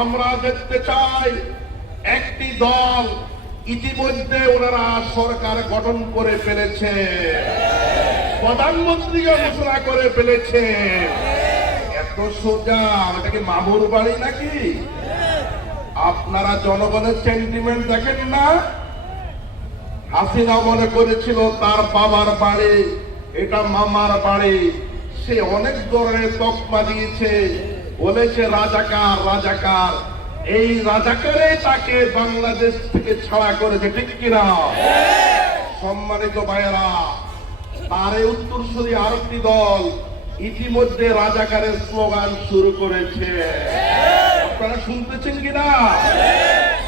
আমরা দেখতে চাই একটি দল ইতিমধ্যে ওনারা সরকার গঠন করে ফেলেছে। প্রধানমন্ত্রীকে ঘোষণা করে ফেলেছে। এত সোজা এটা কি মামুর বাড়ি নাকি? আপনারা জনগণের সেন্টিমেন্ট দেখেন না? হাসিনা মনে করেছিল তার বাবার বাড়ি, এটা মামার বাড়ি। সে অনেক ধরনের তকমা দিয়েছে। বলেছে রাজাকার রাজাকার। এই রাজাকারে তাকে বাংলাদেশ থেকে ছাড়া করেছে ঠিক কিনা? সম্মানিত ভাইয়েরা তার এই উত্তরসূরি আরেকটি দল ইতিমধ্যে রাজাকারের স্লোগান শুরু করেছে। আপনারা শুনতেছেন কিনা?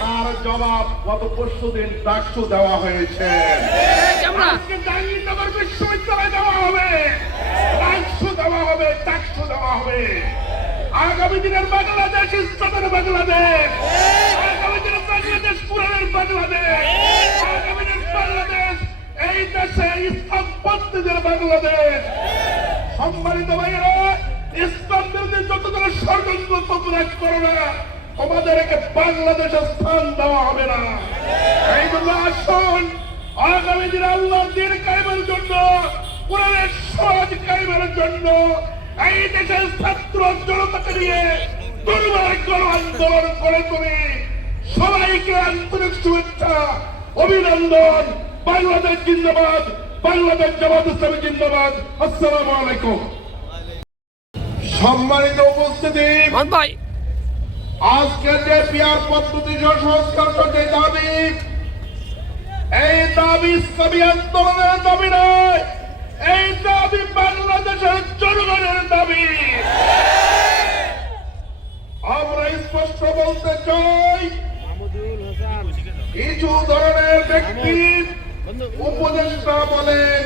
তার জবাব গত পরশু দিন ডাকসু দেওয়া হয়েছে। বিশ্ববিদ্যালয় দেওয়া হবে। ডাকসু দেওয়া হবে ডাকসু দেওয়া হবে। আগামী দিনের বাংলাদেশ ইসলামের বাংলাদেশ। আগামী দিনের বাংলাদেশ পুরানের বাংলাদেশ। আগামী দিনের বাংলাদেশ এই দেশে ইসলাম পন্থীদের বাংলাদেশ। সম্মানিত ভাইয়েরা, ইসলাম বিরোধী যত ধরনের ষড়যন্ত্র তোমরা করো না। তোমাদেরকে বাংলাদেশে স্থান দেওয়া হবে না। এই জন্য আসুন, আগামী দিনে আল্লাহ দিন কায়েমের জন্য কোরআনের সমাজ কায়েমের জন্য এই দেশের ছাত্র জনতাকে নিয়ে দুর্বার গণ আন্দোলন করে তুমি সবাইকে আন্তরিক শুভেচ্ছা অভিনন্দন। বাংলাদেশ জিন্দাবাদ বাংলাদেশ জামাত ইসলামী জিন্দাবাদ। আসসালামু আলাইকুম। সম্মানিত উপস্থিতি আজকে যে পিয়ার পদ্ধতি সংস্কার করতে দাবি এই দাবি ইসলামী আন্দোলনের দাবি নয়। এই দাবি বাংলাদেশের জনগণের কিছু ধরনের ব্যক্তি উপদেষ্টা বলেন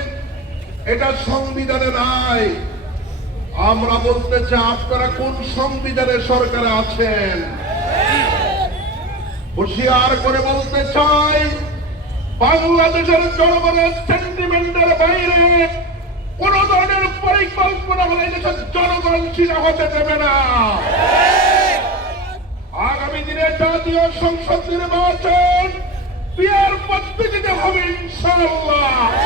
এটা সংবিধানে নাই। আমরা বলতে চাই আপনারা কোন সংবিধানে সরকারে আছেন? হুশিয়ার করে বলতে চাই বাংলাদেশের জনগণের সেন্টিমেন্টের বাইরে কোন ধরনের পরিকল্পনা হলে দেশের জনগণ সিরা হতে দেবে না। আগামী দিনে জাতীয় সংসদ নির্বাচন বিয়ের পদ্ধতিতে হবে ইনশাআল্লাহ। সম্মানিত ভাইয়েরা